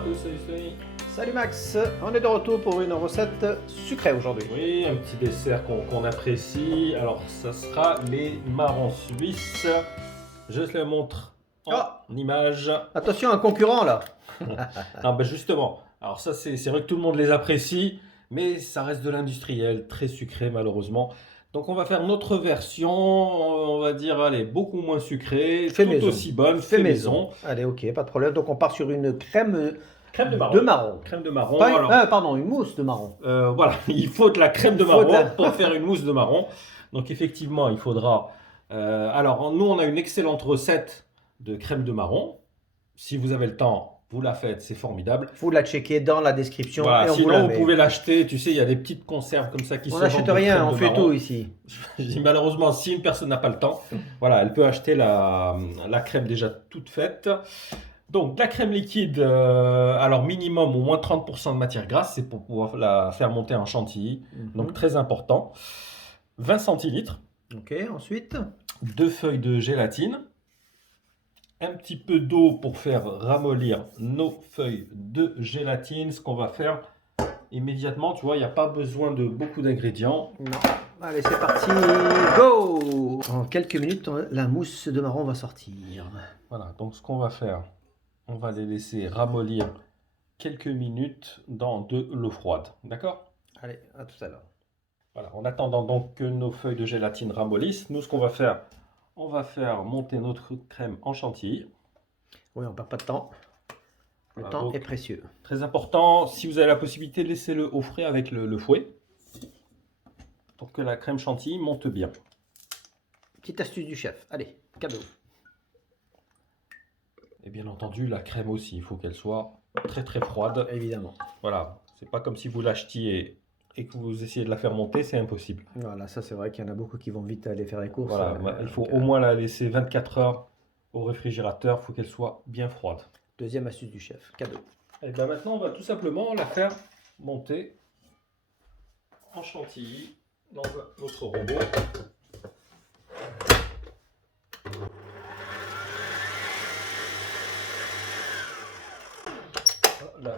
Marcus, salut Sony. Salut Max, on est de retour pour une recette sucrée aujourd'hui. Oui, un petit dessert qu'on apprécie. Alors, ça sera les marrons suisses. Je te les montre en image. Attention, un concurrent là. Non, ben justement, alors ça, c'est vrai que tout le monde les apprécie, mais ça reste de l'industriel, très sucré malheureusement. Donc, on va faire notre version, on va dire, allez, beaucoup moins sucrée, Fait tout maison. aussi bonne, Fait maison. Allez, ok, pas de problème. Donc on part sur une crème Crème de marron. de marron. Crème de marron. Pas- alors, pardon, une mousse de marron. voilà, il faut de la crème de Il faut marron de la- pour faire une mousse de marron. Donc effectivement, il faudra... alors, nous, on a une excellente recette de crème de marron. Si vous avez le temps, vous la faites, c'est formidable. Vous la checkez dans la description Voilà, et on vous sinon, la vous met. pouvez l'acheter. Tu sais, il y a des petites conserves comme ça qui On se n'achète vendent de rien, crème on de fait marron. tout ici. Je dis malheureusement, si une personne n'a pas le temps, voilà, elle peut acheter la crème déjà toute faite. Donc, la crème liquide, alors minimum au moins 30% de matière grasse, c'est pour pouvoir la faire monter en chantilly. Donc, très important. 20 centilitres, Ok, ensuite. 2 feuilles de gélatine, un petit peu d'eau pour faire ramollir nos feuilles de gélatine. Ce qu'on va faire immédiatement, tu vois, il n'y a pas besoin de beaucoup d'ingrédients. Non. Allez, c'est parti. Go. En quelques minutes, la mousse de marron va sortir. Voilà, donc ce qu'on va faire, on va les laisser ramollir quelques minutes dans de l'eau froide. D'accord? Allez, à tout à l'heure. Voilà, en attendant donc que nos feuilles de gélatine ramollissent, nous ce qu'on va faire, on va faire monter notre crème en chantilly. Oui, on perd pas de temps. Le Voilà, temps donc, est précieux. très important, si vous avez la possibilité, laissez-le au frais avec le fouet pour que la crème chantilly monte bien. Petite astuce du chef. Allez, cadeau. Et bien entendu, la crème aussi, il faut qu'elle soit très très froide. Évidemment. Voilà, c'est pas comme si vous l'achetiez et que vous essayez de la faire monter, c'est impossible. Voilà, ça c'est vrai qu'il y en a beaucoup qui vont vite aller faire les courses. Voilà, il faut au moins la laisser 24 heures au réfrigérateur, il faut qu'elle soit bien froide. Deuxième astuce du chef, cadeau. Et bien maintenant, on va tout simplement la faire monter en chantilly dans notre robot. Là,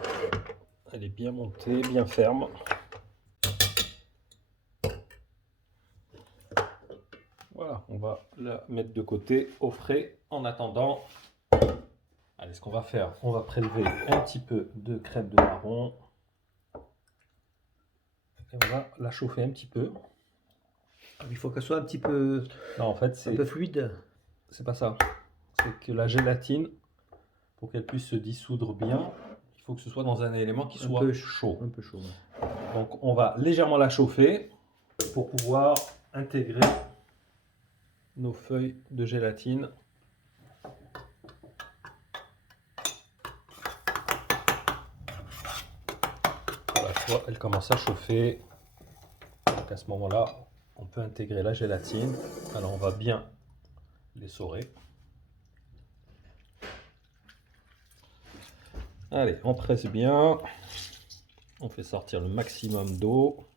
elle est bien montée, bien ferme. Voilà, on va la mettre de côté au frais en attendant. Allez, ce qu'on va faire, on va prélever un petit peu de crème de marron et on va la chauffer un petit peu. Il faut qu'elle soit un petit peu, Non, en fait, un peu fluide. c'est pas ça. C'est que la gélatine, pour qu'elle puisse se dissoudre bien, il faut que ce soit dans un élément qui soit chaud. Un peu chaud. Ouais. Donc, on va légèrement la chauffer pour pouvoir intégrer nos feuilles de gélatine. Voilà, tu vois, elle commence à chauffer. Donc à ce moment-là, on peut intégrer la gélatine. Alors on va bien l'essorer. Allez, on presse bien. On fait sortir le maximum d'eau.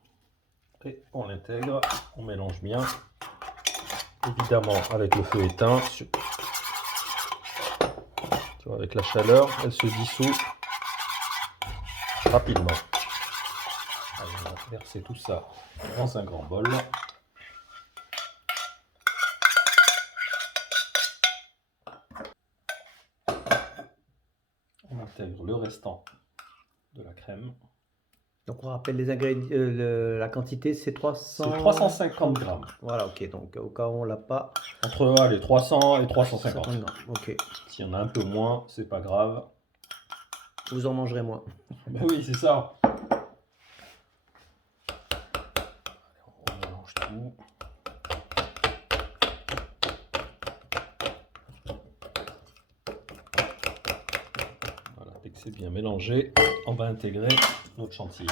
Et on l'intègre. On mélange bien. Évidemment avec le feu éteint. Tu vois, avec la chaleur, elle se dissout rapidement. Allez, on va verser tout ça dans un grand bol. On intègre le restant de la crème. Donc on rappelle les ingrédients, la quantité c'est 300... C'est 350 grammes. Voilà, ok, donc au cas où on l'a pas... Entre allez, 300 et 350. 50 grammes, ok. S'il y en a un peu moins, c'est pas grave. Vous en mangerez moins. Ben oui, c'est ça. Allez, on mélange tout. Voilà, dès que c'est bien mélangé, on va intégrer notre chantilly.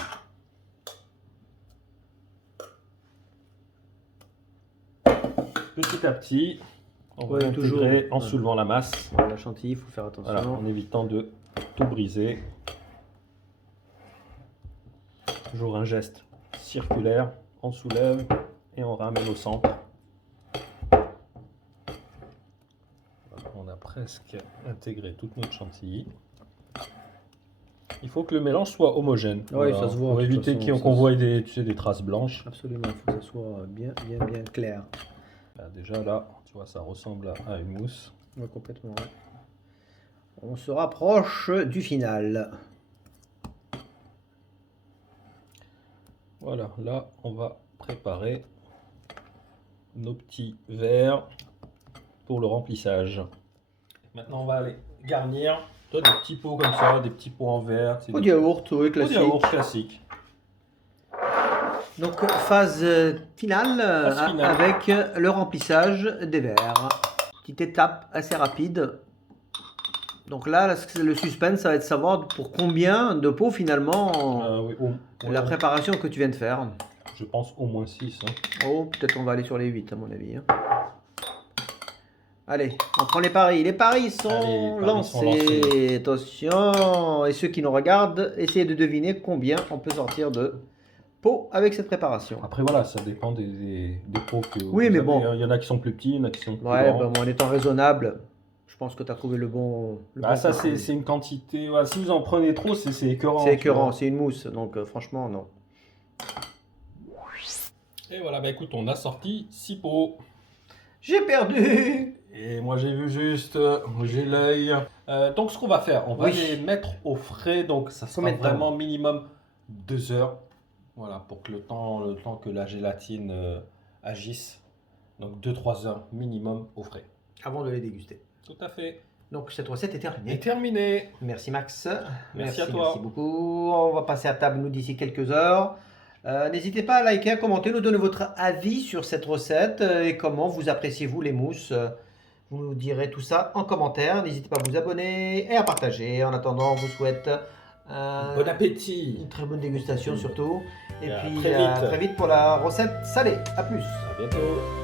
Petit à petit, on va intégrer en soulevant la masse. La chantilly, il faut faire attention. Voilà, en évitant de tout briser. Toujours un geste circulaire, on soulève et on ramène au centre. Voilà, on a presque intégré toute notre chantilly. Il faut que le mélange soit homogène. Oui, ça se voit, Pour de toute éviter façon, qu'on ça voit des, tu sais, des traces blanches. Absolument, il faut que ça soit bien clair. Bah, déjà là, tu vois, ça ressemble à une mousse. Ouais, complètement. Ouais. On se rapproche du final. Voilà, là, on va préparer nos petits verres pour le remplissage. Maintenant, on va aller garnir. Toi, des petits pots comme ça, des petits pots en verre. Au yaourt, oui, Au classique. yaourt classique. Donc, phase finale, Phase finale. avec le remplissage des verres. Petite étape assez rapide. Donc là, le suspense, ça va être de savoir pour combien de pots finalement Oui, la préparation que tu viens de faire. Je pense au moins 6. Hein. Oh, peut-être on va aller sur les 8 à mon avis. Hein. Allez, on prend les paris. Les paris sont lancés. Attention. Et ceux qui nous regardent, essayez de deviner combien on peut sortir de pots avec cette préparation. Après, voilà, ça dépend des pots que oui, mais bon. Il y en a qui sont plus petits, il y en a qui sont plus ouais, grands. Ben, en étant raisonnable, je pense que tu as trouvé le bon. Bon ça, c'est une quantité. Voilà, si vous en prenez trop, c'est écœurant. C'est écœurant, c'est une mousse. Donc, franchement, non. Et voilà, bah écoute, on a sorti 6 pots. J'ai perdu. Et moi j'ai vu juste, j'ai l'œil. Donc ce qu'on va faire, on va les mettre au frais, donc ça sera vraiment minimum 2 heures. Voilà, pour que le temps que la gélatine agisse. Donc 2-3 heures minimum au frais. Avant de les déguster. Tout à fait. Donc cette recette est terminée. Et terminée. Merci Max. Merci à toi. Merci beaucoup. On va passer à table nous d'ici quelques heures. N'hésitez pas à liker, à commenter, nous donner votre avis sur cette recette et comment vous appréciez-vous les mousses. Vous nous direz tout ça en commentaire. N'hésitez pas à vous abonner et à partager. En attendant, on vous souhaite bon appétit. Une très bonne dégustation surtout. Et puis très vite pour la recette salée. À plus. À bientôt.